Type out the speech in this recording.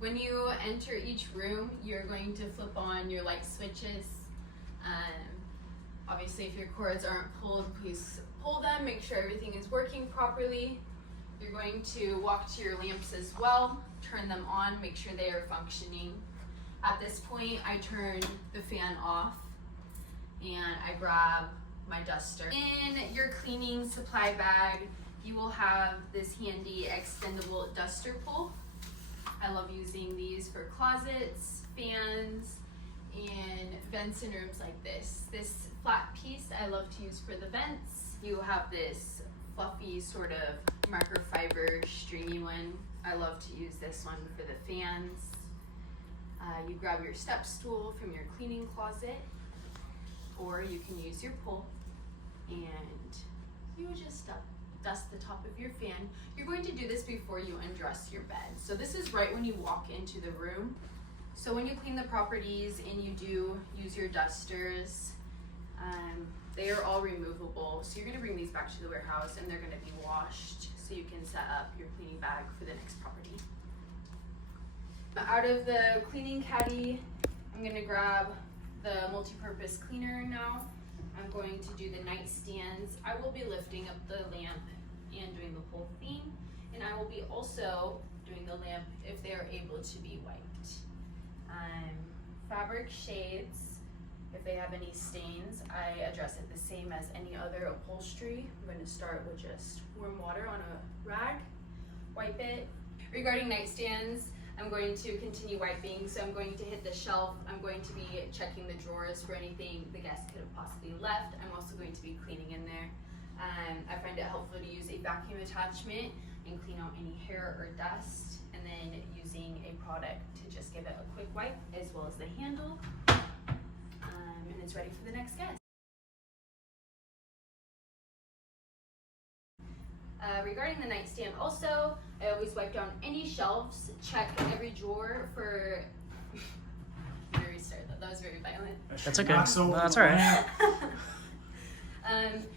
When you enter each room, you're going to flip on your light switches. Obviously, if your cords aren't pulled, please pull them. Make sure everything is working properly. You're going to walk to your lamps as well, turn them on, make sure they are functioning. At this point, I turn the fan off and I grab my duster. In your cleaning supply bag, you will have this handy extendable duster pull. I love using these for closets, fans, and vents in rooms like this. This flat piece I love to use for the vents. You have this fluffy sort of microfiber stringy one. I love to use this one for the fans. You grab your step stool from your cleaning closet, or you can use your pull, and you just dust the top of your fan. You're going to do this before you undress your bed. So this is right when you walk into the room. So when you clean the properties and you do use your dusters, they are all removable. So you're gonna bring these back to the warehouse and they're gonna be washed so you can set up your cleaning bag for the next property. Out of the cleaning caddy, I'm gonna grab the multi-purpose cleaner now. I'm going to do the nightstands. I will be lifting up the lamp and doing the whole thing. And I will be also doing the lamp if they are able to be wiped. Fabric shades, if they have any stains, I address it the same as any other upholstery. I'm going to start with just warm water on a rag, wipe it. Regarding nightstands, I'm going to continue wiping, so I'm going to hit the shelf. I'm going to be checking the drawers for anything the guest could have possibly left. I'm also going to be cleaning in there. I find it helpful to use a vacuum attachment and clean out any hair or dust, and then using a product to just give it a quick wipe, as well as the handle, and it's ready for the next guest. Regarding the nightstand also, I always wipe down any shelves, check every drawer for, I'm gonna restart that, that was very violent. That's okay. So No, that's all right.